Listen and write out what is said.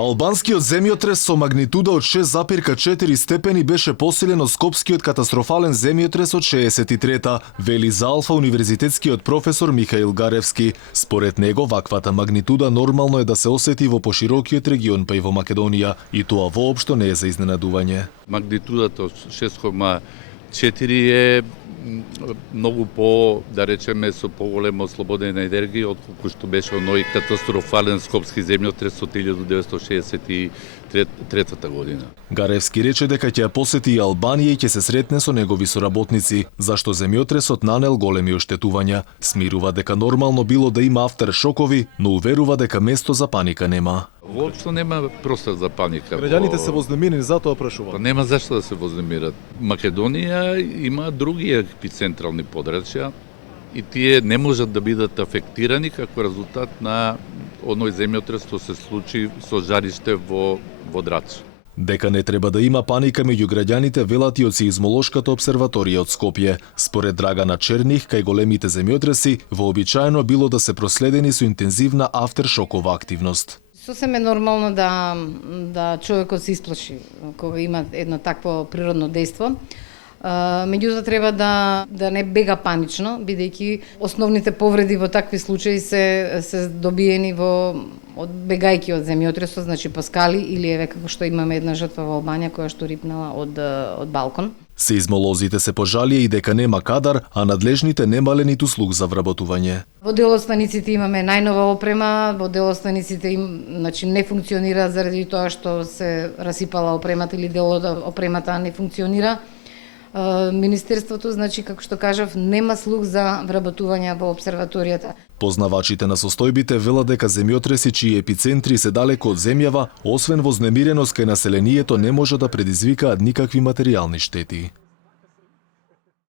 Албанскиот земјотрес со магнитуда од 6,4 степени беше посилен од скопскиот катастрофален земјотрес од 63-та, вели за Алфа универзитетскиот професор Михаил Гаревски. Според него, ваквата магнитуда нормално е да се осети во поширокиот регион, па и во Македонија, и тоа воопшто не е за изненадување. Магнитудата од 6,4 е многу по, да речеме, со поголема ослободена енергија отколку што беше оној катастрофален скопски земјотрес од 1963 година. Гаревски рече дека ќе ја посети и Албанија и ќе се сретне со негови соработници, зашто земјотресот нанел големи оштетувања. Смирува дека нормално било да има автершокови, но уверува дека место за паника нема. Воопшто нема простор за паника. Граѓаните се вознемирени, затоа прашуваат. Нема зашто да се вознемират. Македонија има други епицентрални подрачја и тие не можат да бидат афектирани како резултат на оној земјотрес што се случи со жариште во Драч. Дека не треба да има паника меѓу граѓаните велат и од сеизмолошката обсерваторија од Скопје. Според Драгана Черних, кај големите земјотреси, вообичаено било да се проследени со интензивна автершокова активност. Сосем е нормално да човекот се исплаши кога има едно такво природно дејство. Меѓутоа треба да не бега панично, бидејќи основните повреди во такви случаи се добиени од бегајќи од земјотресот, значи по скали или еве како што имаме една жртва во Албанија која што рипнала од балкон. Сеизмолозите се пожалија и дека нема кадар, а надлежните немале ниту слух за вработување. Во дел од станиците имаме најнова опрема, во дел од станиците значи не функционира заради тоа што се расипала опремата или дел од опремата не функционира. Министерството, значи, како што кажав, нема слух за вработување во обсерваторијата. Познавачите на состојбите велат дека земјотреси чии епицентри се далеко од земјава, освен вознемиреност кај населението, не може да предизвикаат никакви материјални штети.